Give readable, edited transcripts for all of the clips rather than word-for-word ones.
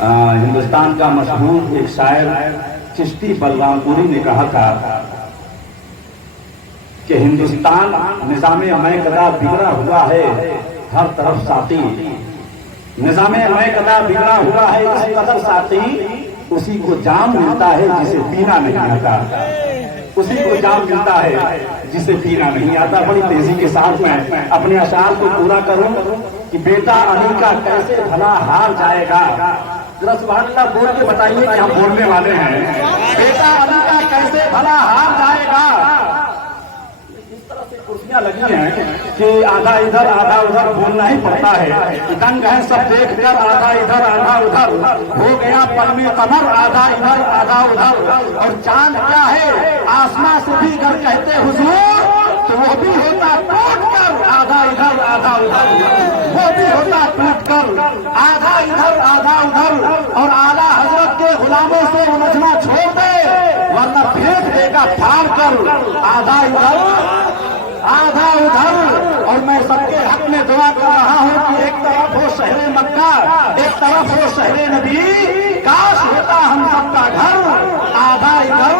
ہندوستان کا مشہور ایک شاعر چشتی بلرام پوری نے کہا تھا کہ ہندوستان نظام مئقدہ بگڑا ہوا ہے ہر طرف ساتھی، نظام مئقدہ بگڑا ہوا ہے اس قدر ساتھی، اسی کو جام ملتا ہے جسے پینا نہیں آتا، اسی کو جام ملتا ہے جسے پینا نہیں آتا۔ بڑی تیزی کے ساتھ میں اپنے اشعار کو پورا کروں کہ بیٹا علی کا کیسے بھلا ہار جائے گا، ذرا سبحان اللہ بول کے بتائیے کہ ہم بولنے والے ہیں، بیٹا علی کا کیسے بھلا ہار جائے گا۔ اس طرح سے کرسیاں لگی ہیں کہ آدھا ادھر آدھا ادھر بولنا ہی پڑتا ہے، دنگ ہے سب دیکھ کر آدھا ادھر آدھا ادھر، ہو گیا پل میں قمر آدھا ادھر آدھا ادھر، اور چاند کیا ہے آسمان سے بھی اگر کہتے حضور تو وہ بھی ہوتا ٹوٹ کر آدھا ادھر آدھا ادھر، وہ بھی ہوتا ٹوٹ کر آدھا ادھر آدھا ادھر، اور اعلیٰ حضرت کے غلاموں سے الجھنا چھوڑ دے ورنہ پھینک دے گا پھاڑ کر آدھا ادھر آدھا ادھر۔ اور میں سب کے حق میں دعا کر رہا ہوں کہ ایک طرف ہو شہر مکہ ایک طرف ہو شہر نبی، کاش ہوتا ہم سب کا گھر آدھا ادھر۔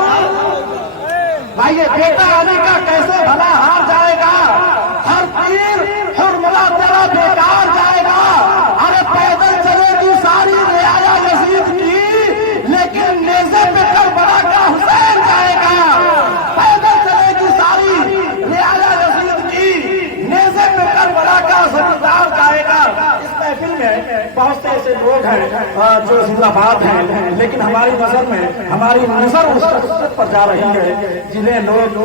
بھائی بیٹا علی کا کیسے بھلا ہار جائے گا، ہر پیر حرملہ تیرا بیکار جائے گا۔ ارے پیدل چلے گی ساری رعایا یزید کی، لیکن نیزے پہ کربلا کا حسین جائے گا۔ پیدل چلے گی ساری رعایا یزید کی، نیزے پہ کربلا کا سردار جائے گا۔ اس محفل میں بہت سے ایسے لوگ ہیں جو زندہ باد ہیں، لیکن ہماری نظر میں ہماری نظر اس شخصیت پر جا رہی ہے جنہیں لوگ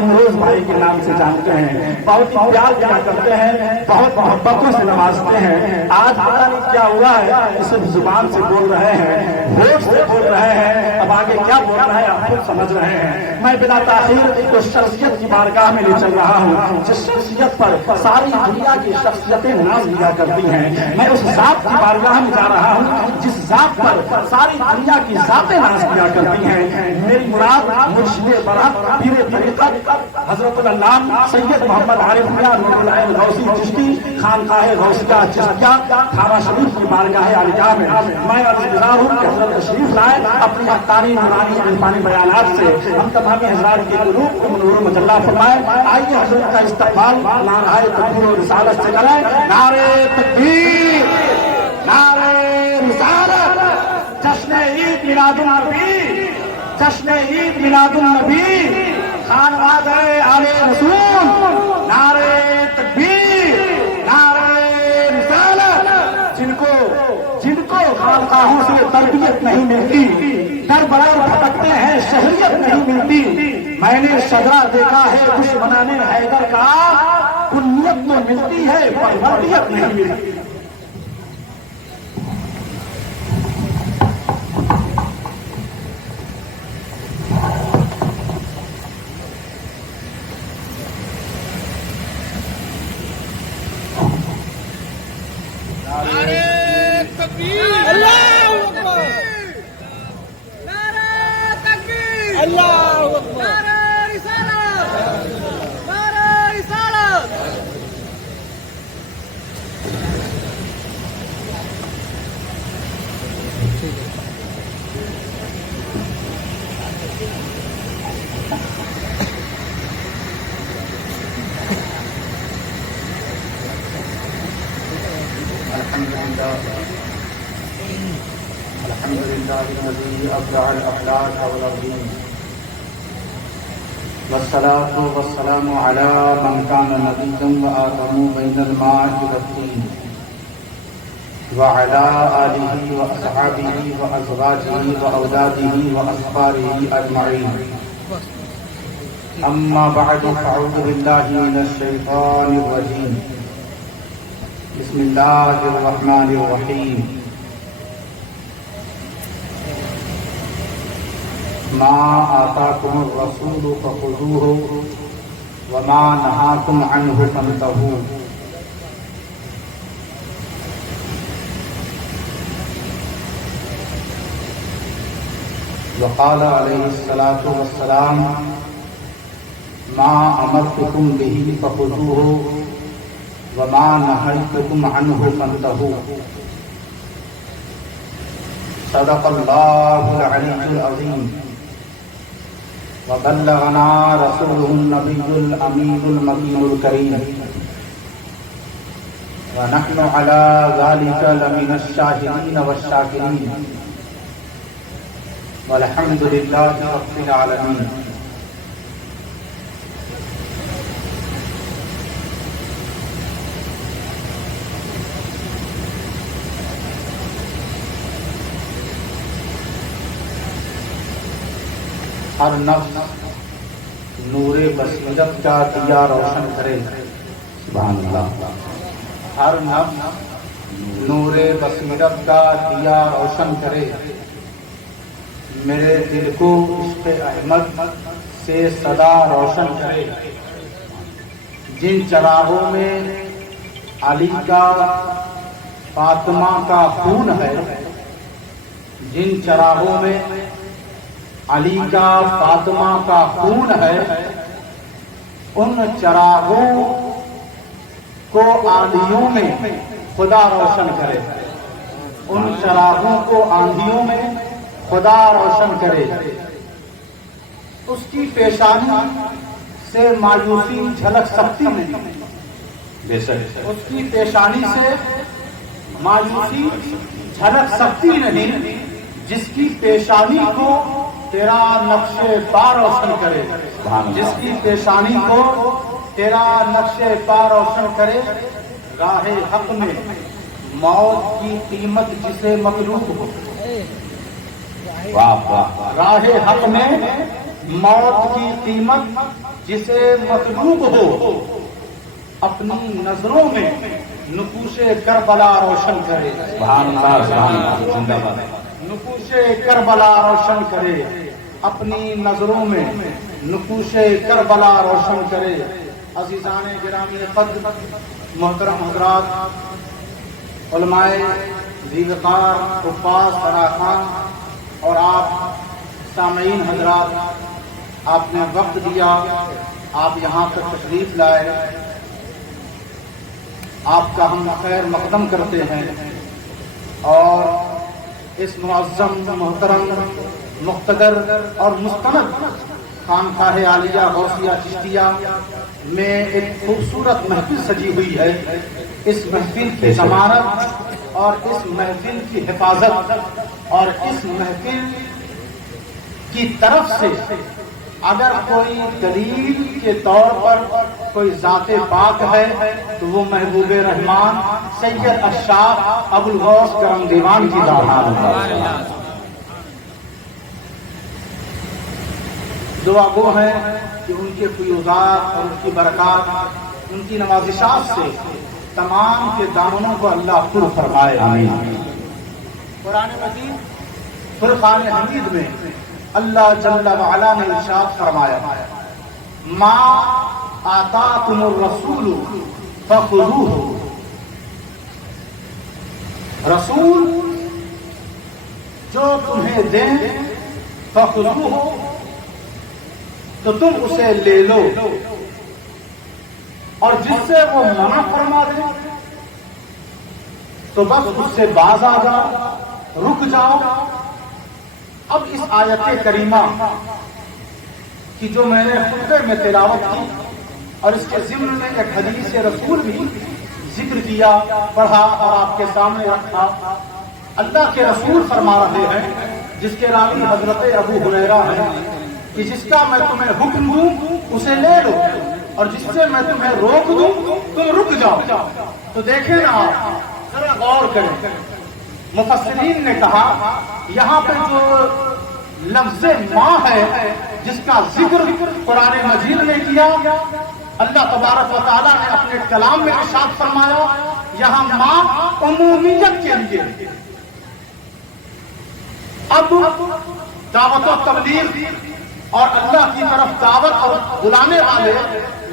امروز بھائی کے نام سے جانتے ہیں، بہت ہی پیار کیا کرتے ہیں، بہت محبتوں سے نوازتے ہیں۔ آج پتہ نہیں کیا ہوا ہے، صرف زبان سے بول رہے ہیں، ہوش سے بول رہے ہیں، اب آگے کیا بول رہا ہے آپ خود سمجھ رہے ہیں۔ میں بلا تاخیر اس شخصیت کی بارگاہ میں لے چل رہا ہوں جس شخصیت پر ساری دنیا کی شخصیتیں ناز لیا کرتی ہیں۔ میں اس ذات کی بارگاہ میں جا رہا ہوں جس ذات پر ساری دنیا کی ذاتیں ناز لیا کرتی ہیں۔ میری مراد مرشد برحق پیر طریقت حضرت العلام سید محمد عارف میاں نور العین غوثی چشتی خانقاہ غوثیہ چشتیہ کھارا شریف کی بارگاہ عالیہ میں میں عرضگزار ہوں کہ حضرت تشریف لائے اپنی حقانی نورانی عرفانی بیانات سے ہم تمامی حضرات کے قلوب کو منور و مجلہ فرمائے۔ آئیے حضرت کا استقبال نعرہ تکبیر و رسالت سے کریں۔ نعرہ تکبیر، نعرہ رسالت، جشن عید میلاد النبی، جشن عید میلاد النبی، خانواد آل رسول، نعرہ تکبیر، نعرہ رسالت۔ جن کو خانقاہوں سے تربیت نہیں ملتی، در برار بھٹکتے ہیں، شہریت نہیں ملتی۔ میں نے شجرہ دیکھا ہے دشمنان حیدر کا، کنیت تو ملتی ہے پر مردیت نہیں ملتی۔ الحمد لله الذي أبدع الأخلاق والأرضين، والصلاة والسلام على من كان نبيا وآدم بين الماء والطين، وعلى آله وأصحابه وأزواجه وأولاده وأصحابه أجمعين، أما بعد فأعوذ بالله من الشيطان الرجيم، بسم الله الرحمن الرحيم، ما آتاكم الرسول فخذوه وما نهاكم عنه فانتهوا۔ وقال عليه الصلاة والسلام ما أمرتكم به فخذوه وما نهيتكم عنه فانتهوا۔ صدق اللہ العلی العظیم وبلغنا رسوله النبی الامین المکین الکریم ونحن على ذلك لمن الشاهدين والشاكرين والحمد لله رب العالمين. ہر نفس نور بصیرت کا دیا روشن کرے. سبحان اللہ. ہر نفس نور بصیرت کا دیا روشن کرے. میرے دل کو عشق احمد سے صدا روشن کرے. جن چراغوں میں علی کا فاطمہ کا خون ہے، جن چراغوں میں علی کا فاطمہ کا خون ہے، ان چراغوں کو آندھیوں میں خدا روشن کرے. ان چراغوں کو آندھیوں میں خدا روشن کرے. اس کی پیشانی سے مایوسی جھلک سکتی نہیں. بے شک اس کی پیشانی سے مایوسی جھلک سکتی نہیں. جس کی پیشانی کو تیرا نقش پا روشن کرے. جس کی پیشانی کو تیرا نقش پا روشن کرے. راہ حق میں موت کی قیمت جسے مطلوب ہو. واہ واہ. راہ حق میں موت کی قیمت جسے مطلوب ہو. اپنی نظروں میں نقوش کربلا روشن کرے. سبحان اللہ. سبحان اللہ. زندہ باد. نقوش کربلا روشن کرے. اپنی نظروں میں نقوش کربلا روشن کرے. عزیزان گرامی قدر، محترم حضرات، علماء ذی وقار، حفاظ فراخان اور آپ سامعین حضرات، آپ نے وقت دیا، آپ یہاں تک تشریف لائے. آپ کا ہم خیر مقدم کرتے ہیں اور اس معظم محترم مقتدر اور مستند خانقاہ عالیہ غوثیہ چشتیہ میں ایک خوبصورت محفل سجی ہوئی ہے. اس محفل کی ضمانت اور اس محفل کی حفاظت اور اس محفل کی طرف سے اگر کوئی دلیل کے طور پر کوئی ذات پاک ہے تو وہ محبوب رحمان سید اشاق ابوالغوث کرم دیوان کی ذات. دعا گو ہیں کہ ان کے فیوزات اور ان کی برکات، ان کی نوازشات سے تمام کے دامنوں کو اللہ پر فرمائے. قرآن مجید فرقان حمید میں اللہ جل وعلا نے ارشاد فرمایا، ما آتاکم الرسول فخذوہ. رسول جو تمہیں دیں فخذوہ تو تم اسے لے لو، اور جس سے وہ منع فرما دے تو بس اس سے باز آ جاؤ، رک جاؤ. اب اس آیت کریمہ کی جو میں نے خطبے میں تلاوت کی اور اس کے ضمن میں ایک حدیث رسول بھی ذکر کیا، پڑھا اور آپ کے سامنے رکھا. اللہ کے رسول فرما رہے ہیں، جس کے راوی حضرت ابو ہریرہ ہیں، کہ جس کا میں تمہیں حکم دوں اسے لے لو، اور جس سے میں تمہیں روک دوں تم رک جاؤ. تو دیکھیں نا آپ ذرا غور کریں. مفسرین نے کہا یہاں پہ جو لفظ ماں ہے جس کا ذکر قرآن مجید میں کیا، اللہ تبارک و تعالیٰ نے اپنے کلام میں ارشاد فرمایا، یہاں ماں عمومیت کے لیے. اب دعوت و تبلیغ اور اللہ کی طرف دعوت اور بلانے والے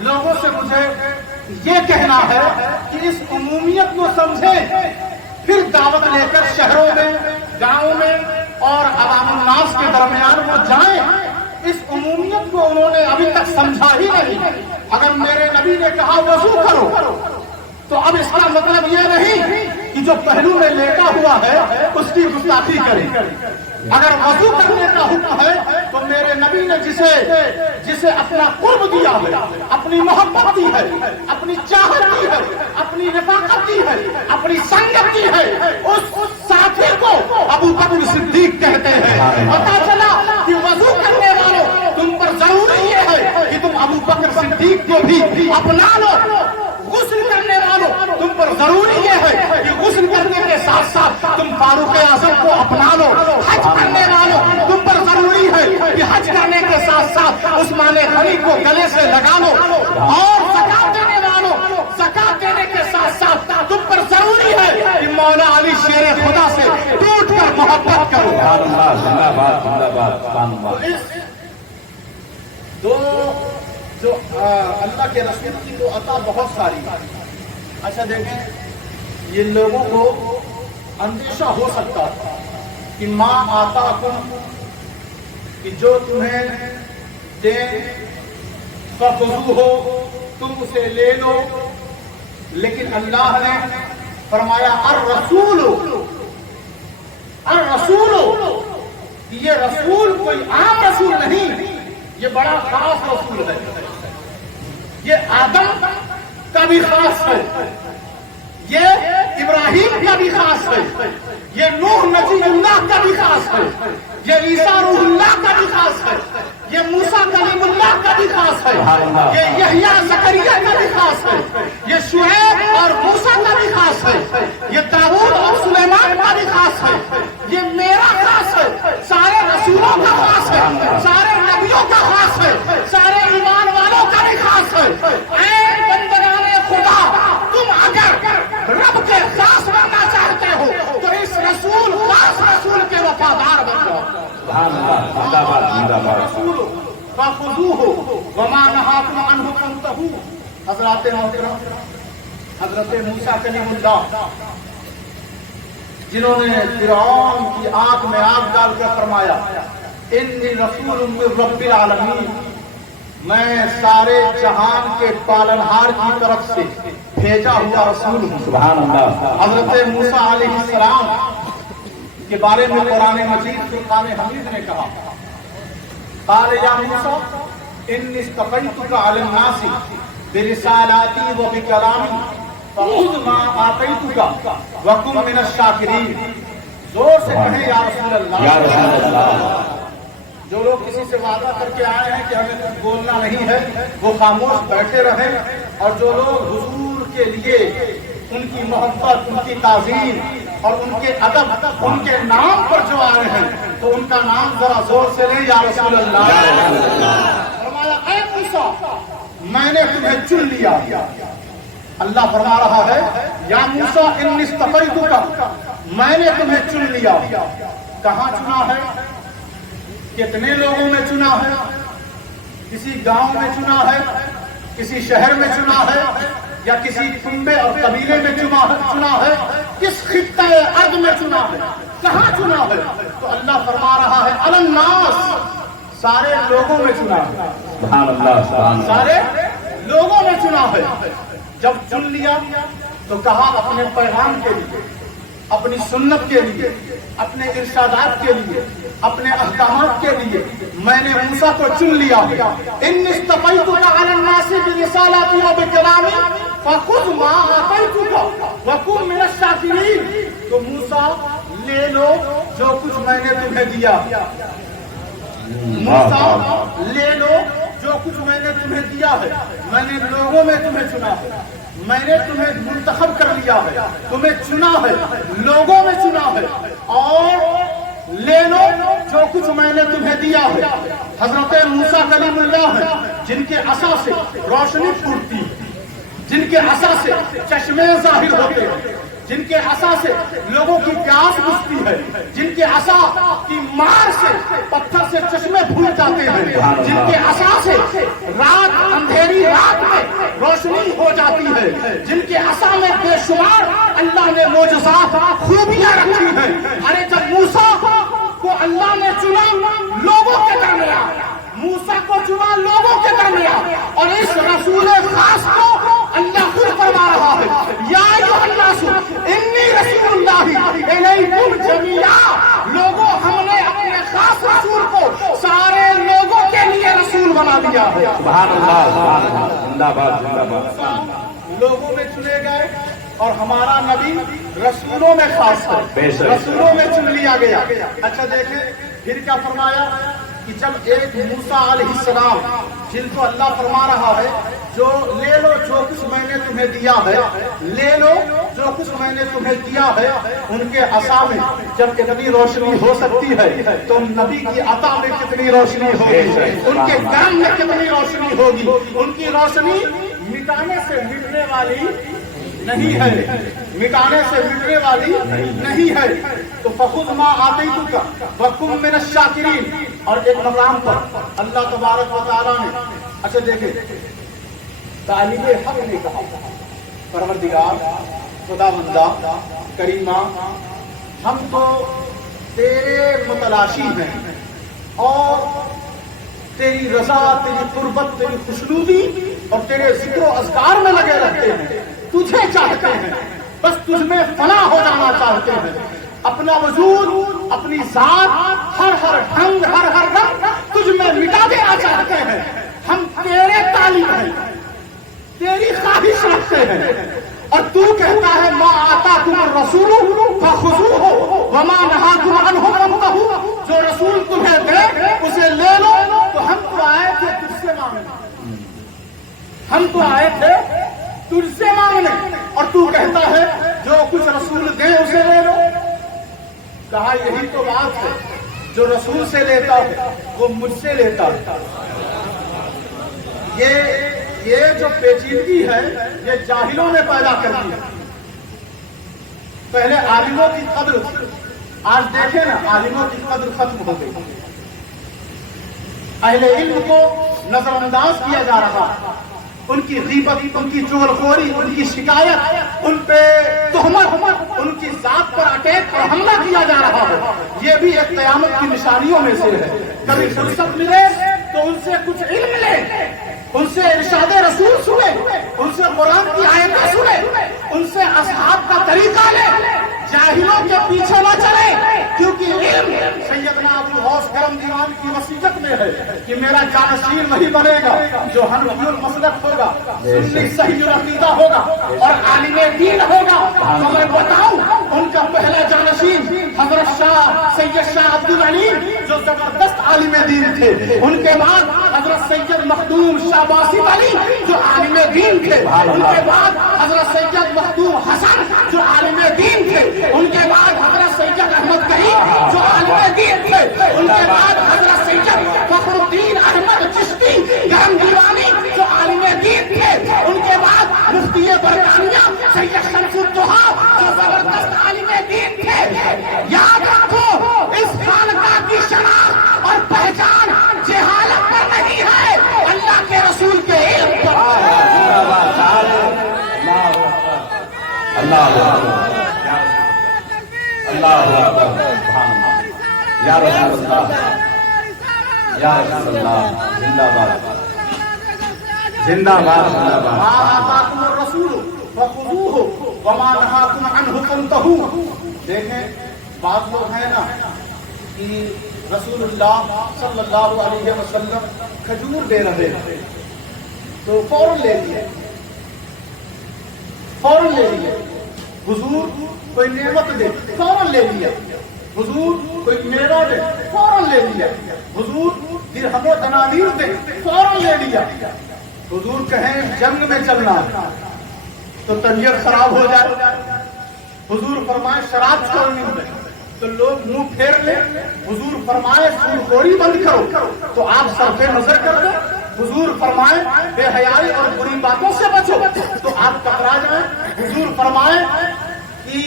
لوگوں سے مجھے یہ کہنا ہے کہ اس عمومیت کو سمجھیں، پھر دعوت لے کر شہروں میں، گاؤں میں اور عوام الناس کے درمیان وہ جائیں. اس عمومیت کو انہوں نے ابھی تک سمجھا ہی نہیں. اگر میرے نبی نے کہا وضو کرو تو اب اس کا مطلب یہ نہیں کہ جو پہلو میں لیٹا ہوا ہے اس کی گستاخی کرے. اگر وضو کرنے کا حکم ہے تو میرے نبی نے جسے اپنا قرب دیا ہے، اپنی محبت دی ہے، اپنی چاہت دی ہے، اپنی رفاقت دی ہے، اپنی سنگت دی ہے، اس ساتھی کو ابو بکر صدیق کہتے ہیں. پتا چلا کہ وضو کرنے والوں تم پر ضروری یہ ہے کہ تم ابو بکر صدیق کو بھی اپنا لو. غسل کرنے والوں تم پر ضروری یہ ہے کہ غسل کرنے کے ساتھ ساتھ تم فاروق اعظم کو اپنا لو. حج کرنے والوں تم پر ضروری ہے کہ حج کرنے کے ساتھ ساتھ عثمان غنی کو گلے سے لگا لو. اور زکات دینے والوں زکات دینے کے ساتھ ساتھ تم پر ضروری ہے کہ مولا علی شیر خدا سے ٹوٹ کر محبت کرو. زندہ باد زندہ باد سبحان اللہ. دو جو اللہ کے رسول کی تو عطا بہت ساری ہے. اچھا دیکھیں، یہ لوگوں کو اندیشہ ہو سکتا تھا کہ ماں آتا کم، کہ جو تمہیں دیں فخذو ہو، تم اسے لے لو. لیکن اللہ نے فرمایا الرسول الرسول، یہ رسول کوئی عام رسول نہیں، یہ بڑا خاص رسول ہے. یہ آدم کا بھی خاص ہے، یہ ابراہیم کا بھی خاص ہے، یہ نوح نبی اللہ کا بھی خاص ہے، یہ عیسیٰ روح اللہ کا بھی خاص ہے، یہ موسیٰ کلیم اللہ کا بھی خاص ہے، یہ یحییٰ زکریا کا بھی خاص ہے، یہ شعیب اور موسیٰ کا بھی خاص ہے، یہ داؤد اور سلیمان کا بھی خاص ہے، یہ میرا خاص ہے. سارے رسولوں کا خاص ہے، سارے نبیوں کا خاص ہے، سارے ایمان والوں کا بھی خاص ہے. اے بندگان خدا، تم اگر رب کے خاص بننا چاہتے ہو تو اس رسول خاص رسول کے وفادار بن جاؤ. سبحان اللہ. زندہ باد زندہ باد. رسول فخذوه وما نهاكم عنه فانتهوا. حضرات محترم، حضرت موسیٰ کلیم اللہ جنہوں نے فرعون کی آنکھ میں آگ ڈال کر فرمایا انی رسول من رب العالمین، میں سارے جہان کے پالنہار کی طرف سے بھیجا ہوا رسول ہوں. سبحان اللہ. حضرت موسیٰ علیہ السلام کے بارے میں قرآن مجید فرقان حمید نے کہا قال یا موسیٰ انی اصطفیتک علی الناس برسالاتی و بکلامی فخذ ما آتیتک وکن من الشاکرین. زور سے کہیں یا رسول اللہ. یا رسول اللہ. جو لوگ کسی سے وعدہ کر کے آئے ہیں کہ ہمیں کچھ بولنا نہیں ہے، وہ خاموش بیٹھے رہیں. اور جو لوگ حضور کے لیے ان کی محبت، ان کی تعظیم اور ان کے ادب، ان کے نام پر جو آئے ہیں تو ان کا نام ذرا زور سے لیں یا رسول اللہ. فرمایا اے موسیٰ، میں نے تمہیں چن لیا. اللہ فرما رہا ہے یا موسیٰ انی اصطفیتک، میں نے تمہیں چن لیا. کہاں چنا ہے؟ کتنے لوگوں میں چنا ہے؟ کسی گاؤں میں چنا ہے، کسی شہر میں چنا ہے، یا کسی کنبے اور قبیلے میں چنا ہے، کس خطہ ارض میں چنا ہے، کہاں چنا ہے؟ تو اللہ فرما رہا ہے علی الناس، سارے لوگوں میں چنا ہے. سبحان اللہ. سبحان اللہ. سارے لوگوں میں چنا ہے. جب چن لیا تو کہا اپنے پیغام کے لیے، اپنی سنت کے لیے، اپنے ارشادات کے لیے، اپنے احکامات کے لیے میں نے موسیٰ کو چن لیا. انی اصطفیتک علی الناس برسالاتی و بکلامی فخذ ما آتیتک وکن من الشاکرین. تو موسیٰ لے لو جو کچھ میں نے تمہیں دیا. موسیٰ لے لو جو کچھ میں نے تمہیں دیا ہے. میں نے لوگوں میں تمہیں چنا ہے، میں نے تمہیں منتخب کر لیا ہے، تمہیں چنا ہے، لوگوں میں چنا ہے. اور لے لو جو کچھ میں نے تمہیں دیا ہے. حضرت موسیٰ کلیم اللہ ہیں جن کے عصا سے روشنی پھوٹتی ہے، جن کے عصا سے چشمے ظاہر ہوتے ہیں، جن کے عصا سے لوگوں کی پیاس بجھتی ہے، جن کے عصا کی مار سے پتھر سے چشمے پھول جاتے ہیں، جن کے عصا سے رات اندھیری رات میں روشنی ہو جاتی ہے، جن کے عصا میں بے شمار اللہ نے معجزات خوبیاں رکھی ہیں. ارے جب موسیٰ کو اللہ نے چنا لوگوں کے درمیان، موسیٰ کو چنا لوگوں کے درمیان، اور اس رسول خاص کو اللہ خود فرما رہا ہے یا ایھا الناس انی انی رسول اللہ الیکم جمیعا، لوگوں ہم نے اپنے خاص رسول کو سارے لوگوں کے لیے رسول بنا دیا ہے۔ سبحان اللہ، سبحان اللہ، زندہ باد، زندہ باد۔ لوگوں میں چنے گئے اور ہمارا نبی رسولوں میں خاص بے ہے، شک۔ رسولوں میں چن لیا گیا۔ اچھا دیکھیں پھر کیا فرمایا کہ جب ایک موسیٰ علیہ السلام جن کو اللہ فرما رہا ہے جو لے لو جو کچھ میں نے تمہیں دیا ہے، لے لو جو کچھ میں نے تمہیں دیا ہے، ان کے عصا میں جب اتنی روشنی ہو سکتی ہے تو نبی کی عطا میں کتنی روشنی ہوگی، ان کے کرم میں کتنی روشنی ہوگی۔ ان کی روشنی مٹانے سے مٹنے والی نہیں ہے، مٹانے سے مٹنے والی نہیں ہے۔ تو فخذ ما آتیتک وکن من الشاکرین، اور ایک مقام پر اللہ تبارک و تعالیٰ نے اچھا دیکھیں تعلیم حق نے کہا پروردگار خدا بندہ کریمہ ہم تو تیرے متلاشی ہیں اور تیری رضا، تیری قربت، تیری خوشنودی اور تیرے ذکر و اذکار میں لگے رہتے ہیں، تجھے چاہتے ہیں، بس تجھ میں فنا ہو جانا چاہتے ہیں، اپنا وجود، اپنی ذات، ہر ڈھنگ، ہر رنگ تجھ میں مٹا دینا چاہتے ہیں۔ ہم تیرے طالب ہیں، تیری خواہش رکھتے ہیں، اور تو کہتا ہے ما آتاکم الرسول فخذوہ وما نہاکم عنہ فانتہوا، جو رسول تمہیں دے اسے لے لو۔ تو ہم تو آئے تھے تجھ سے مانگنے، ہم تو آئے تھے تجھ سے مانگنے، اور تو کہتا ہے جو کچھ رسول دے اسے لے لو۔ کہا یہی تو بات ہے، جو رسول سے لیتا ہے وہ مجھ سے لیتا ہے۔ یہ جو پیچیدگی ہے یہ جاہلوں نے پیدا کر دی ہے۔ پہلے عالموں کی قدر تھی، آج دیکھیں نا عالموں کی قدر ختم ہو گئی، اہل علم کو نظر انداز کیا جا رہا، ان کی غیبت، ان کی چغلخوری، ان کی شکایت، ان پہ تہمت، ان کی ذات پر اٹیک اور حملہ کیا جا رہا ہے۔ یہ بھی ایک قیامت کی نشانیوں میں سے ہے۔ کبھی فرصت ملے تو ان سے کچھ علم لے، ان سے ارشاد رسول سنے، ان سے قرآن کی آیتیں سنے، ان سے اصحاب کا طریقہ لے، جاہلوں کے پیچھے نہ چلے، کیونکہ علم سیدنا ابو غوث کرم دیوان کی وصیت میں ہے کہ میرا جانشین وہی بنے گا جو حنفی المسلک ہوگا، سنی صحیح العقیدہ ہوگا اور عالم دین ہوگا۔ تو میں بتاؤں ان کا پہلا جانشین حضرت شاہ سید شاہ عبد العلیم جو زبردست عالم دین تھے، ان کے بعد حضرت سید مخدوم شاہ باسط علی جو عالم دین تھے، ان کے بعد حضرت سید مخدوم حسن جو عالم دین تھے، ان کے بعد حضرت سید احمد کریم جو عالم دین تھے، ان کے بعد حضرت سید فخر الدین احمد چشتی گرم دیوانی جو عالم دین تھے، ان کے بعد مفتی برطانیہ سید شمس الدہا جو زبردست عالم دین تھے۔ یاد رکھو اس خانقاہ کی شناخت اور پہچان جہالت پر نہیں ہے، اللہ کے رسول کے علم پر۔ اللہ اللہ یا رسول اللہ، یا رسول اللہ، زندہ باد، زندہ باد، زندہ باد۔ ما آتاکم الرسول فخذوہ وما نہاکم عنہ فانتہوا۔ دیکھیں بعض لوگ ہیں نا کہ رسول اللہ صلی اللہ علیہ وسلم کھجور دے رہے ہیں تو فوراً لے لیے، فوراً لے لیے۔ حضور کوئی نعمت دے فوراً لے لیا، حضور کوئی میوہ دے فوراً لے لیا، حضور درہم و دنانیر دے فوراً لے لیا۔ حضور کہیں جنگ میں چلنا تو طبیعت خراب ہو جائے، حضور فرمائے شراب چھوڑنی ہے تو لوگ منہ پھیر لیں، حضور فرمائے سود بند کرو تو آپ صرف نظر کر دو، حضور فرمائے بے حیائی اور بری باتوں سے بچو تو آپ ٹکرا جائیں، حضور فرمائے کہ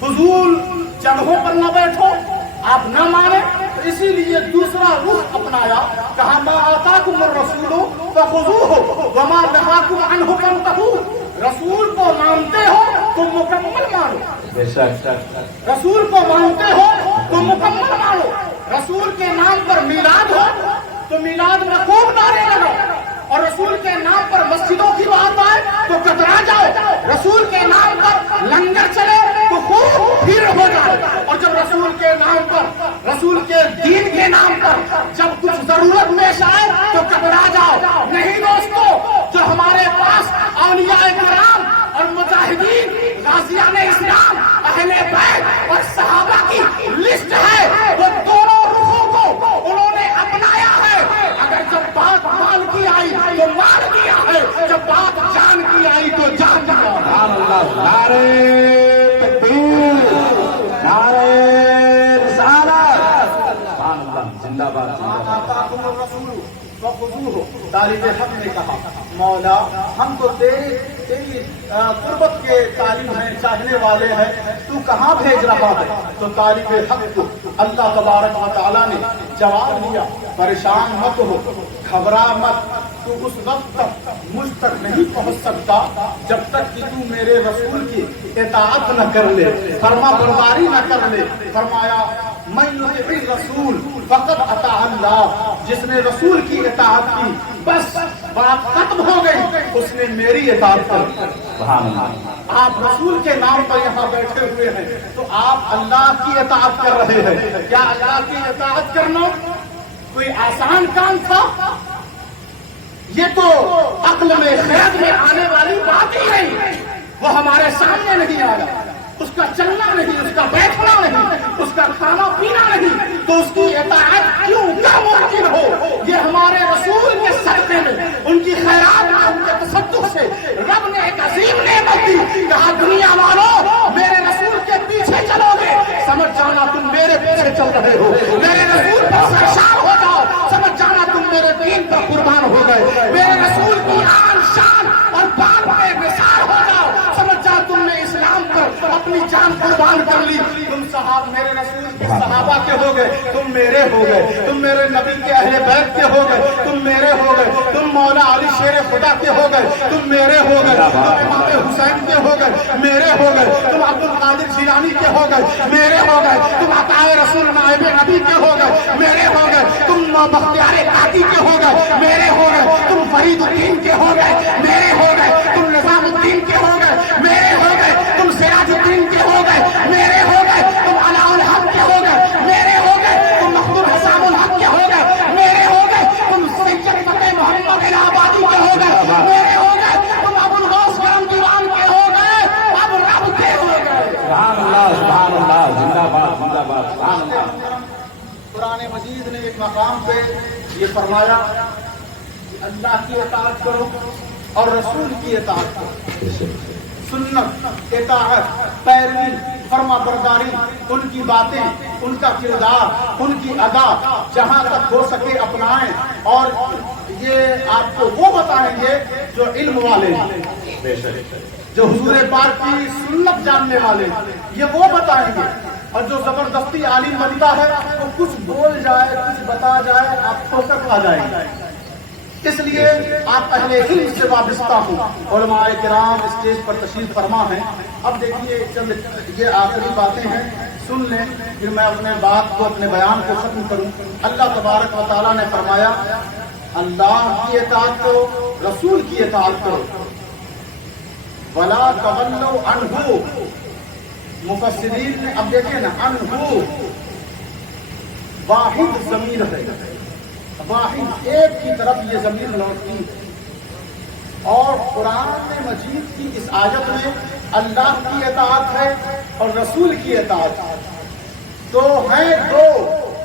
فضول جگہوں پر نہ بیٹھو آپ نہ مانیں، تو اسی لیے دوسرا رخ اپنایا، کہا ما آتاکم الرسول فخذوہ وما نہاکم عنہ فانتہوا۔ رسول کو مانتے ہو تو مکمل مانو، رسول کو مانتے ہو تو مکمل مانو، رسول کے نام پر میلاد ہو تو میلاد میں خوب نعرے لگاؤ، اور رسول کے نام پر مسجدوں کی بات آئے تو کترا جاؤ، رسول کے نام پر لنگر چلے تو خوب بھیڑ ہو جائے، اور جب رسول کے نام پر، رسول کے دین کے نام پر جب کچھ ضرورت پیش آئے تو کترا جاؤ۔ نہیں دوستو، جو ہمارے پاس اولیاء کرام اور مجاہدین، غازیان اسلام، اہل بیت اور صحابہ کی لسٹ ہے، وہ دونوں رخوں کو انہوں نے اپنایا ہے۔ اگر جب بات مال کی آئی تو مال کیا ہے، جب بات جان کی آئی تو جان دیا۔ سبحان اللہ، نعرہ تکبیر، نعرہ رسالت، سبحان اللہ، زندہ باد، زندہ باد۔ طالب حق نے کہا مولا ہم تو تیری قربت کے طالب ہیں، چاہنے والے ہیں، تو کہاں بھیج رہا ہے؟ تو طالب حق کو اللہ تبارک و تعالیٰ نے جواب دیا، پریشان مت ہو، گھبرا مت، تو اس وقت تک مجھ تک نہیں پہنچ سکتا جب تک کہ تو میرے رسول کی اطاعت نہ کر لے، فرما برداری نہ کر لے۔ فرمایا من یطع الرسول فقد اطاع اللہ، جس نے رسول کی اطاعت کی بس بات ختم ہو گئی، اس نے میری اطاعت کر۔ سبحان اللہ۔ آپ رسول کے نام پر یہاں بیٹھے ہوئے ہیں تو آپ اللہ کی اطاعت کر رہے ہیں۔ کیا اللہ کی اطاعت کرنا کوئی آسان کام تھا؟ یہ تو عقل میں خیال میں آنے والی بات ہی نہیں، وہ ہمارے سامنے نہیں آ رہا، اس کا چلنا نہیں، اس کا بیٹھنا نہیں، اس کا کھانا پینا نہیں، تو اس کی اطاعت کیوں نہ ممکن ہو؟ یہ ہمارے رسول کے صدقے میں، ان کی خیرات میں، ان کے تصدق سے رب نے ایک عظیم نعمت دی، کہا دنیا والوں میرے رسول کے پیچھے چلو گے، سمجھ جانا تم میرے پیچھے چل رہے ہو، میرے رسول پر سرشار ہو جاؤ، سمجھ جانا تم میرے دین پر قربان ہو گئے، میرے رسول کی آن شان اور بات پہ نثار ہو جاؤ، سمجھ جاؤ تم نے اسلام پر اپنی جان قربان کر لی۔ تم صحابہ میرے رسول کے صحابہ کے ہو گئے، تم میرے ہو گئے، تم میرے نبی کے اہل بیت کے ہو گئے، تم میرے ہو گئے، تم مولا علی شیر خدا کے ہو گئے، تم میرے ہو گئے، تم امام حسین کے ہو گئے، میرے ہو گئے، تم عبد القادر جیلانی کے ہو گئے، میرے ہو گئے، تم عطا رسول نائب نبی کے ہو گئے، میرے ہو گئے، تم بختیار قادری کے ہو گئے، میرے ہو گئے، تم فرید الدین کے ہو گئے، میرے ہو گئے، تم نظام الدین کے ہو گئے، میرے ہو گئے، تم سراج الدین کے ہو گئے، میرے ہو گئے، تم علاء الحق کے ہو گئے، میرے ہو گئے، تم مخدوم حسام الحق کے ہو گئے، میرے ہو گئے، تم سید فتح محمد الہ آبادی کے ہو گئے، میرے ہو گئے، تم ابو الغوث کرم دیوان کے ہو گئے، اب رب کے ہو گئے۔ سبحان اللہ، سبحان اللہ، زندہ باد، زندہ باد، سبحان اللہ۔ قرآن مجید نے ایک مقام پہ یہ فرمایا کہ اللہ کی اطاعت کرو اور رسول کی اطاعت کرو، سنت، اطاعت، پیروی، فرما برداری، ان کی باتیں، ان کا کردار، ان کی ادا جہاں تک ہو سکے اپنائیں، اور یہ آپ کو وہ بتائیں گے جو علم والے ہیں، جو حضور پاک کی سنت جاننے والے ہیں، یہ وہ بتائیں گے، اور جو زبردستی عالم بنتا ہے وہ کچھ بول جائے، کچھ بتا جائے، آپ ٹھوکر کھا جائیں گے۔ اس لیے آپ اہل علم سے وابستہ ہوں۔ علماء کرام اسٹیج پر تشریف فرما ہیں۔ اب دیکھیے چند یہ آخری باتیں ہیں، سن لیں، پھر میں اپنے بات کو، اپنے بیان کو ختم کروں۔ اللہ تبارک و تعالیٰ نے فرمایا اللہ کی اطاعت کرو، رسول کی اطاعت کرو، وَلَا تَوَلَّوْا عَنْهُ۔ مفسرین نے اب دیکھیں نا، انہو واحد ضمیر ہے، واحد ایک کی طرف یہ ضمیر لوٹتی ہے، اور قرآن مجید کی اس آیت میں اللہ کی اطاعت ہے اور رسول کی اطاعت ہے، تو ہیں دو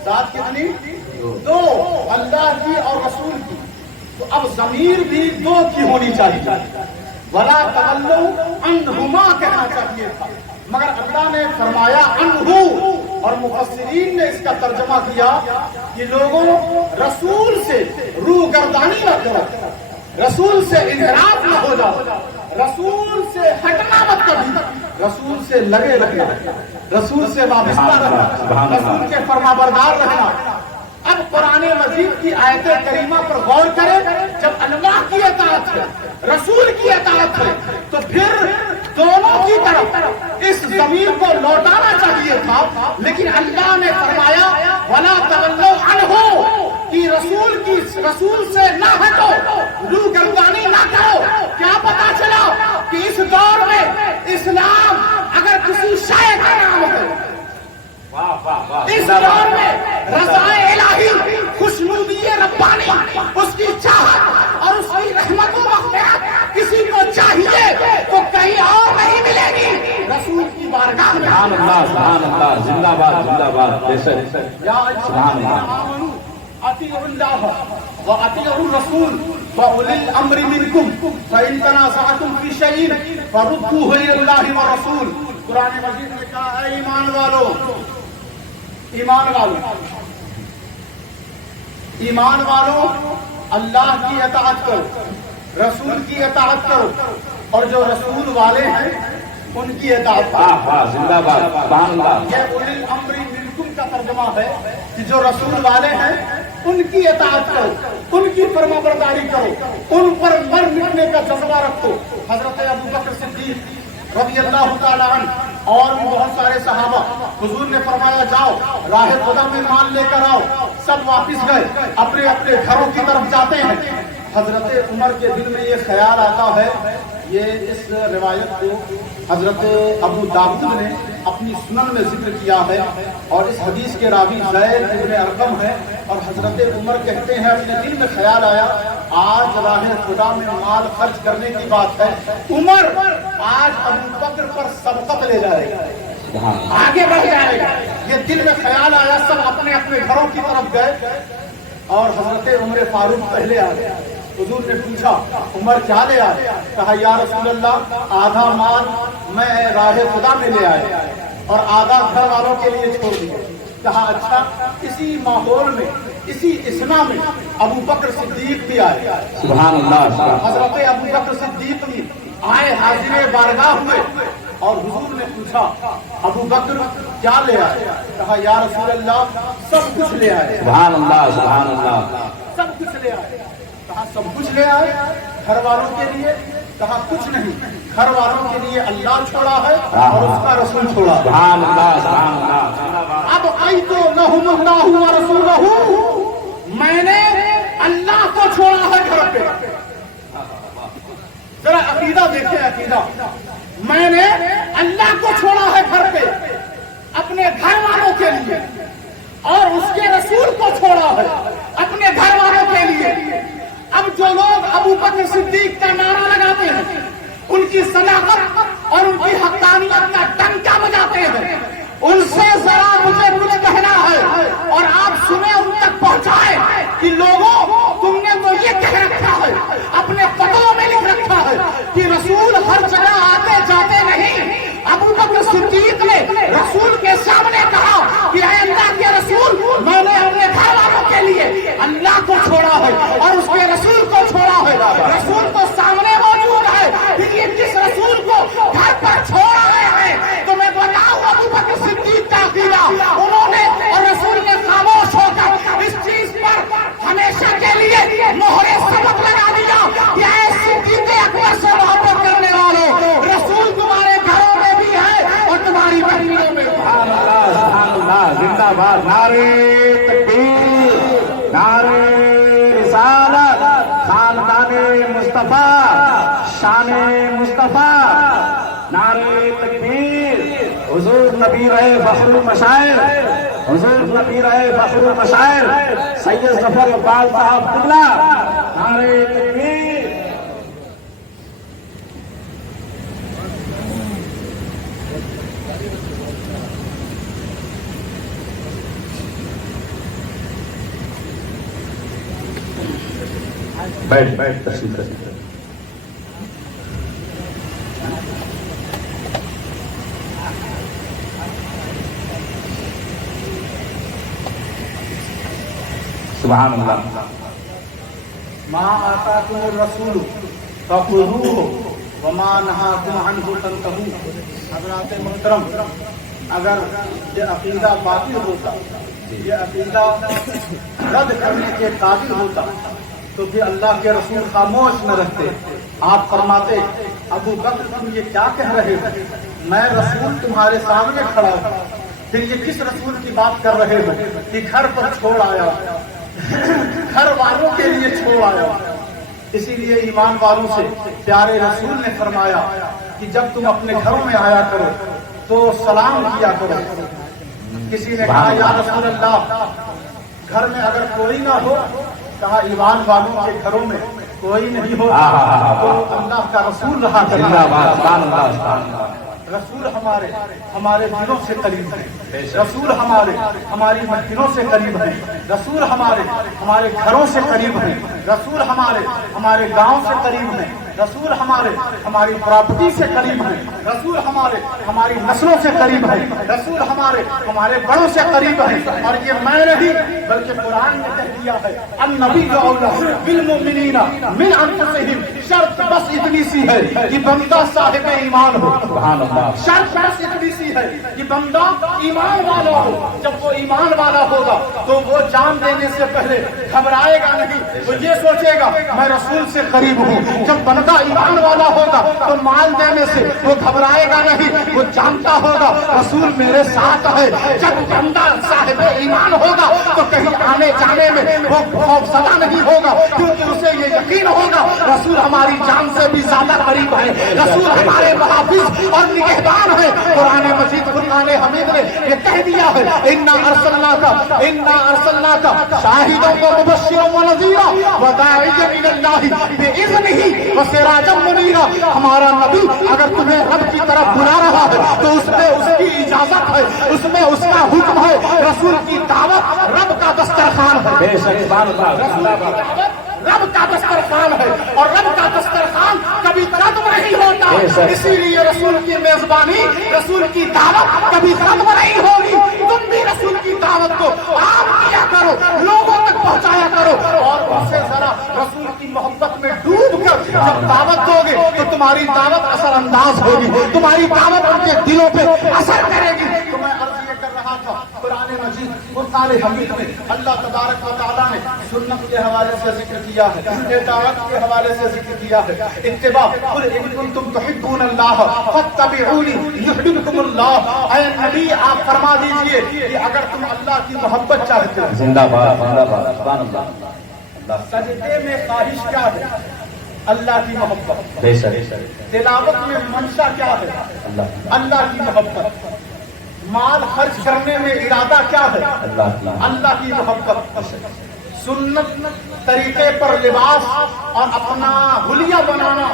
ذات، کتنی؟ دو، اللہ کی اور رسول کی، تو اب ضمیر بھی دو کی ہونی چاہیے، وَلَا تَوَلَّوْا عَنْهُمَا کہنا چاہیے تھا، مگر اللہ نے فرمایا انہو، اور مفسرین نے اس کا ترجمہ کیا کہ لوگوں رسول سے روگردانی نہ کرو، رسول سے انحراف نہ ہو جاؤ، رسول سے ہٹنا مت کبھی، رسول سے لگے رہنا، رسول سے وابستہ رہنا، رسول کے فرما بردار رہنا۔ اب قرآن مجید کی آیت کریمہ پر غور کریں، جب اللہ کی اطاعت ہے، رسول کی اطاعت ہے، تو پھر دونوں کی طرف اس ضمیر کو لوٹانا چاہیے تھا، لیکن اللہ نے فرمایا وَلَا تَوَلَّوْا عَنْهُ، کہ رسول کی رسول سے نہ ہٹو، روح گردانی نہ کرو. کیا پتا چلا کہ اس دور میں اسلام اگر کسی شے کا نام ہے، اس دور میں رضائے الہی، خوشنودی ربانی، اس کی چاہت اور اس کی رحمت و مغفرت کسی کو چاہیے تو کہیں اور نہیں ملے گی، رسول کی بارگاہ میں. سبحان اللہ، سبحان اللہ، زندہ باد، زندہ باد. بے شک یا سبحان اللہ. اطیعوا اللہ واطیعوا الرسول واولی الامر منکم فان تنازعتم فی شیء فردوه الی اللہ والرسول. قرآن مجید نے کہا ہے ایمان والو، ایمان والو، ایمان والو، اللہ کی اطاعت کرو، رسول کی اطاعت کرو، اور جو رسول والے ہیں ان کی اطاعت کرو. واہ واہ، زندہ باد، سبحان اللہ. یہ اولی الامر منکم کا ترجمہ ہے کہ جو رسول والے ہیں ان کی اطاعت کرو، ان کی فرما برداری کرو، ان پر مر مٹنے کا جذبہ رکھو. حضرت ابو بکر صدیق رضی اللہ تعالیٰ عنہ اور بھی بہت سارے صحابہ، حضور نے فرمایا جاؤ راہ خدا میں مان لے کر آؤ. سب واپس گئے، اپنے اپنے گھروں کی طرف جاتے ہیں. حضرت عمر کے دل میں یہ خیال آتا ہے. یہ اس روایت کو حضرت ابو داؤد نے اپنی سنن میں ذکر کیا ہے، اور اس حدیث کے راوی زید ابن ارقم ہے. اور حضرت عمر کہتے ہیں اپنے دل میں خیال آیا آج راہ خدا میں مال خرچ کرنے کی بات ہے، عمر آج ابو بکر پر سبقت لے جائے گا، آگے بڑھ جائے گا. یہ دل میں خیال آیا، سب اپنے اپنے گھروں کی طرف گئے اور حضرت عمر فاروق پہلے آ گئے. حضور نے پوچھا عمر کیا لے آئے؟ کہا یا رسول اللہ آدھا مال میں راہ خدا میں لے آئے اور آدھا گھر والوں کے لیے چھوڑ دیا. کہا اچھا. اسی ماحول میں، اسی اسنا میں ابو بکر صدیق بھی آئے. سبحان اللہ. حضرت ابو بکر صدیق بھی آئے، حاضر بارگاہ ہوئے اور حضور نے پوچھا ابو بکر کیا لے آئے؟ کہا یا رسول اللہ سب کچھ لے آئے. سبحان اللہ، سبحان اللہ. سب کچھ لے آئے. کہا سب کچھ لے آئے گھر والوں کے لیے؟ کہا کچھ نہیں، گھر والوں کے لیے اللہ چھوڑا ہے اور اس کا رسول چھوڑا. سبحان اللہ، سبحان اللہ. اب آئی تو لہم اللہ و رسولہ، میں نے اللہ کو چھوڑا ہے گھر پہ. ذرا عقیدہ دیکھیں، عقیدہ. میں نے اللہ کو چھوڑا ہے گھر پہ اپنے گھر والوں کے لیے، اور اس کے رسول کو چھوڑا ہے اپنے گھر والوں کے لیے. اب جو لوگ ابو بکر صدیق کا نعرہ لگاتے ہیں، ان کی صداقت اور ان کی حقانیت کا ڈنکا بجاتے ہیں، ان سے ذرا مجھے کچھ کہنا ہے اور آپ سنیں، ان تک پہنچائے کہ لوگوں تم نے تو یہ کہہ رکھا ہے، اپنے فتووں میں لکھ رکھا ہے کہ رسول ہر جگہ آتے جاتے نہیں. ابو بکر صدیق نے رسول کے سامنے کہا کہ اے اللہ کے رسول، میں نے اپنے گھر والوں کے لیے اللہ کو چھوڑا ہے اور اس کے رسول کو چھوڑا ہے. رسول تو سامنے موجود ہے، پھر یہ کس رسول کو گھر پر چھوڑا ہے؟ تو میں بتاؤں ابو بکر صدیق کا عقیدہ، انہوں نے اور رسول نے خاموش ہو کر اس چیز پر ہمیشہ کے لیے مہر سبق لگا دیا کہ اے صدیق اکبر سے محبت کرنے والوں، رسول تمہارے گھروں میں بھی ہے اور تمہاری بہنوں میں. سبحان اللہ، سبحان اللہ. زندہ باد. نعرے تکبیر، نعرے رسالت، خاندان مصطفیٰ، شان مصطفیٰ. نعرے تکبیر. حضور نبی رہے فخر المشاعر، حضور نبی رہے فخر المشاعر سید ظفر اقبال صاحب قبلہ. نعرے تکبیر. بیٹھ تشریف رکھیں. سبحان اللہ. ما آتاکم الرسول فخذوه وما نهاکم عنہ فانتہوا. حضرات محترم، اگر یہ عقیدہ باطل ہوتا، یہ عقیدہ رد کرنے کے قابل ہوتا تو پھر اللہ کے رسول خاموش نہ رہتے. آپ فرماتے ابو بکر تم یہ کیا کہہ رہے ہو؟ میں رسول تمہارے سامنے کھڑا ہوں، پھر یہ کس رسول کی بات کر رہے ہو کہ گھر پر چھوڑ آیا؟ گھر والوں کے لیے چھوڑ آیا. اسی لیے ایمان والوں سے پیارے رسول نے فرمایا کہ جب تم اپنے گھروں میں آیا کرو تو سلام کیا کرو. کسی نے کہا یا رسول اللہ گھر میں اگر کوئی نہ ہو, کہا ایمان والوں کے گھروں میں کوئی نہیں ہو تو اللہ کا رسول رہا کرتا. رسول ہمارے دلوں سے قریب ہے, رسول ہماری مسجدوں سے قریب ہے, رسول ہمارے گھروں سے قریب ہے, رسول ہمارے گاؤں سے قریب ہے, رسول ہماری پراپرٹی سے قریب ہے, رسول ہماری نسلوں سے قریب ہے, رسول ہمارے بڑوں سے قریب ہے. اور یہ میں نہیں بلکہ قرآن نے کہہ دیا ہے النبی اولیٰ بالمؤمنین من انفسہم, شرط بس اتنی سی ہے کہ بندہ صاحب ایمان ہو. سبحان اللہ. شرط بس اتنی سی ہے کہ بندہ ایمان والا ہو. جب وہ ایمان والا ہوگا تو وہ جان دینے سے پہلے گھبرائے گا نہیں, وہ یہ سوچے گا میں رسول سے قریب ہوں. جب بندہ ایمان والا ہوگا تو مال دینے سے وہ گھبرائے گا نہیں, وہ جانتا ہوگا رسول میرے ساتھ ہے. جب بندہ صاحب ایمان ہوگا تو کہیں آنے جانے میں وہ خوف زدہ نہیں ہوگا, کیونکہ اسے یہ یقین ہوگا رسول ہماری جان سے بھی زیادہ قریب ہے, رسول ہمارے محافظ اور نگہبان ہے. قرآن مجید فرقان حمید نے یہ کہہ دیا ہے انا ارسلناک شاہدا ومبشرا ونذیرا وداعیا الی اللہ باذنہ وسراجا منیرا. ہمارا نبی اگر تمہیں رب کی طرف بلا رہا ہے تو اس میں اس کی اجازت ہے, اس میں اس کا حکم ہے. رسول کی دعوت رب کا دسترخوان ہے, رسول کی دعوت رب کا دسترخوان ہے, اور رب کا دسترخوان کبھی ختم نہیں ہوتا. اسی لیے رسول کی میزبانی, رسول کی دعوت کبھی ختم نہیں ہوگی. تم بھی رسول کی دعوت کو عام کیا کرو, لوگوں تک پہنچایا کرو, اور ان سے ذرا رسول کی محبت میں ڈوب کر جب دعوت دو گے تو تمہاری دعوت اثر انداز ہوگی, تمہاری دعوت ان کے دلوں پہ اثر کرے گی. تو میں عرض یہ کر رہا تھا قرآن مجید فرقان حمید میں اللہ تبارک و تعالیٰ نے سنت کے حوالے سے ذکر کیا ہے, اطاعت کے حوالے سے ذکر کیا ہے, اتباع. قل ان کنتم تحبون اللہ فاتبعونی یحببکم اللہ. اے نبی آپ فرما دیجئے کہ اگر تم اللہ کی محبت چاہتے ہو, زندہ باد زندہ باد سبحان اللہ. سجدے میں خواہش کیا ہے؟ اللہ کی محبت. بے شک. تلاوت میں منشا کیا ہے؟ اللہ کی محبت. مال خرچ کرنے میں ارادہ کیا ہے؟ اللہ کی محبت. سنت طریقے پر لباس اور اپنا حلیہ بنانا,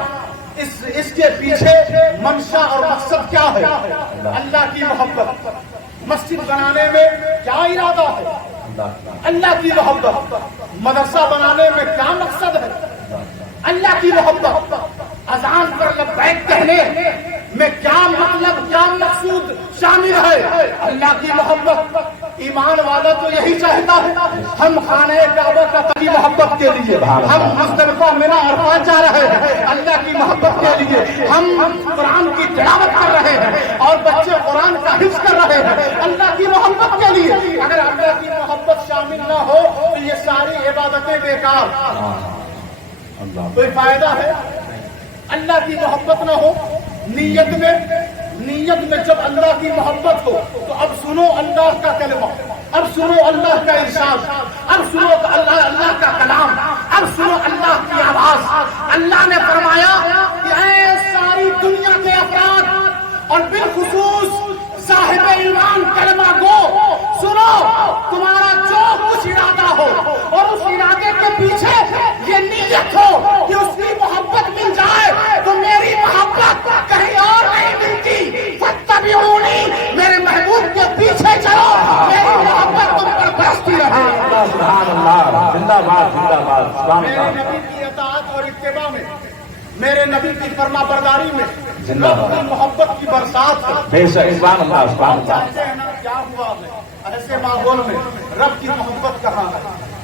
اس کے پیچھے منشا اور مقصد کیا ہے؟ اللہ کی محبت. مسجد بنانے میں کیا ارادہ ہے؟ اللہ کی محبت. مدرسہ بنانے میں کیا مقصد ہے؟ اللہ کی محبت. اذان پر لبیک کہنے میں کیا مطلب, کیا مقصود شامل ہے؟ اللہ کی محبت. ایمان والا تو یہی چاہتا ہے ہم خانہ کعبہ کا کی محبت کے لیے, ہم مزدلفہ منی عرفات جا رہے ہیں اللہ کی محبت کے لیے, ہم قرآن کی تلاوت کر رہے ہیں اور بچے قرآن کا حفظ کر رہے ہیں اللہ کی محبت کے لیے. اگر اللہ کی محبت شامل نہ ہو تو یہ ساری عبادتیں بیکار, کوئی فائدہ ہے؟ اللہ کی محبت نہ ہو, نیت میں جب اللہ کی محبت ہو تو اب سنو اللہ کا کلمہ, اب سنو اللہ کا ارشاد, اب سنو اللہ کا کلام, اب سنو اللہ کی آواز. اللہ نے فرمایا کہ اے ساری دنیا کے افراد اور بالخصوص صاحب ایمان کلمہ گو, سنو تمہارا جو کچھ ارادہ ہو اور اس ارادے کے پیچھے یہ نیت ہو کہ اس کی محبت مل جائے تو میری محبت کہیں اور نہیں ملتی. فاتبعونی, میرے محبوب کے پیچھے چلو, میری محبت تم پر برستی رہے. سبحان اللہ. زندہ باد زندہ باد سبحان میرے اللہ. نبی کی اطاعت اور اتباع میں, میرے نبی کی فرما برداری میں رب کی محبت کی برسات ہے. بے شک. سبحان اللہ سبحان اللہ. جانتے ہیں نا کیا ہوا ہے ایسے ماحول میں رب کی محبت کہاں ہے,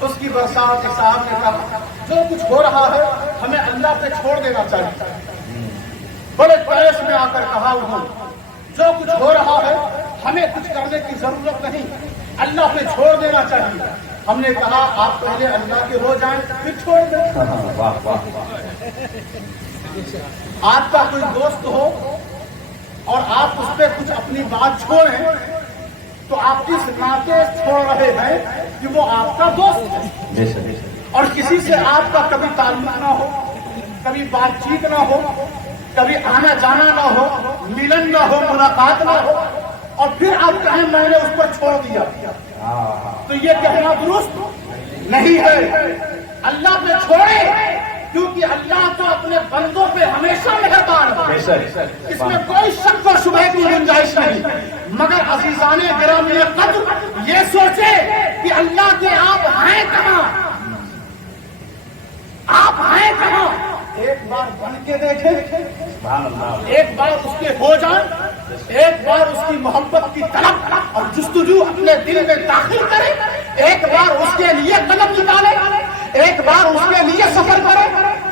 اس کی برسات کے صاحب نے کہا جو کچھ ہو رہا ہے ہمیں اللہ پہ چھوڑ دینا چاہیے. بڑے پیش میں آ کر کہا انہوں جو کچھ ہو رہا ہے ہمیں کچھ کرنے کی ضرورت نہیں, اللہ پہ چھوڑ دینا چاہیے. ہم نے کہا آپ پہلے اللہ کے ہو جائیں پھر چھوڑ دیں. واہ واہ. آپ کا کوئی دوست ہو اور آپ اس پہ کچھ اپنی بات چھوڑیں تو آپ اس ناطے چھوڑ رہے ہیں کہ وہ آپ کا دوست ہے، اور کسی سے آپ کا کبھی تعلق نہ ہو، کبھی بات چیت نہ ہو، کبھی آنا جانا نہ ہو، ملن نہ ہو، ملاقات نہ ہو، اور پھر آپ کہیں میں نے اس پر چھوڑ دیا، تو یہ کہنا درست نہیں ہے۔ اللہ پہ چھوڑے، کیونکہ اللہ تو اپنے بندوں پہ ہمیشہ مہربان ہے، اس میں کوئی شک و شبہ کی گنجائش نہیں، مگر عزیزان گرامی قدر یہ سوچے کہ اللہ کے آپ ہیں کہاں، آپ ہیں کہاں، ایک بار بن کے دیکھیں، ایک بار اس کے ہو جائیں، ایک بار اس کی محبت کی طلب اور جستجو اپنے دل میں داخل کریں، ایک بار اس کے لیے قدم نکالیں، ایک بار اس کے لیے سفر کریں،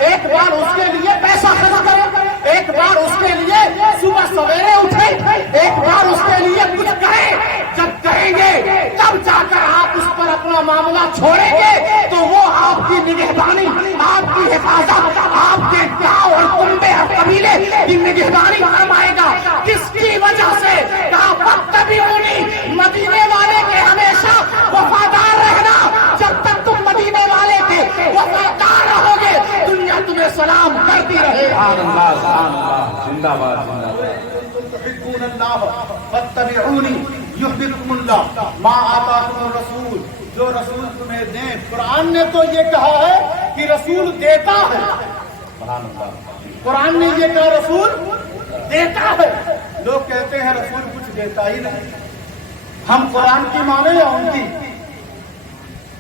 ایک بار اس کے لیے پیسہ خرچ کریں، ایک بار اس کے لیے صبح سویرے اٹھیں، ایک بار اس کے لیے کچھ کریں۔ جب کریں گے تب جا کر آپ اس پر اپنا معاملہ چھوڑیں گے تو وہ آپ کی نگہبانی، آپ کی حفاظت، آپ کے گاؤں اور کنبے اور قبیلے کی نگہبانی فرمائے گا۔ کس کی وجہ سے؟ کہا فاتبعونی، مدینے والے کے ہمیشہ وفادار رہنا، جب تک تم مدینے والے کے وفادار رہو گے دنیا تمہیں سلام کرتی رہے۔ زندہ باد، زندہ باد۔ تحبون اللہ فاتبعونی یحببکم اللہ ما آتاکم الرسول، جو رسول تمہیں دیں۔ قرآن نے تو یہ کہا ہے کہ رسول دیتا ہے، قرآن نے یہ کہا رسول دیتا ہے۔ لوگ کہتے ہیں رسول کچھ دیتا ہی نہیں، ہم قرآن کی مانیں یا ان کی؟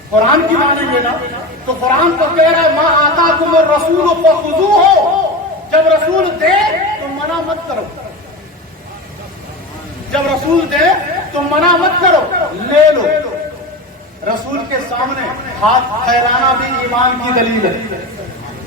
قرآن کی مانیں گے نا، تو قرآن تو کہہ رہا ہے ما آتاکم الرسول فخذوہ، جب رسول دے تو منع مت کرو، جب رسول دے تو منع مت کرو، لے لو۔ رسول کے سامنے ہاتھ پھیلانا بھی ایمان کی دلیل ہے،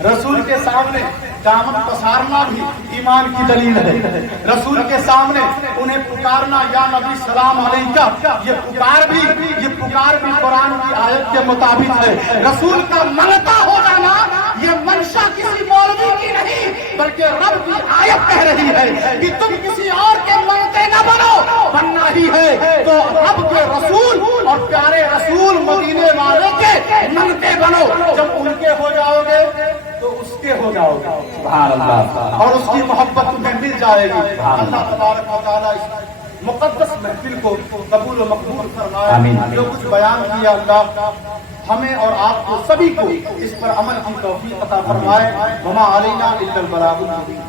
رسول کے سامنے دامن پسارنا بھی ایمان کی دلیل ہے، رسول کے سامنے انہیں پکارنا یا نبی سلام علیکہ، یہ پکار بھی قرآن کی آیت کے مطابق ہے۔ رسول کا منتا ہو جانا یہ منشا کسی مولوی کی نہیں، بلکہ رب کی آیت کہہ رہی ہے کہ تم کسی اور کے منتے نہ بنو، بننا ہی ہے تو رب کے رسول اور پیارے رسول مدینے والے کے منتے بنو۔ جب ان کے ہو جاؤ گے تو اس کے ہو جاؤ گے، سبحان اللہ، اور اس کی محبت تمہیں مل جائے گی۔ اللہ تبارک و تعالیٰ اس مقدس محفل کو قبول و مقبول فرمائے۔ جو کچھ بیان کیا اللہ ہمیں اور آپ کو سبھی کو اس پر عمل کی توفیق عطا فرمائے۔ وما علینا الا البلاغ المبین۔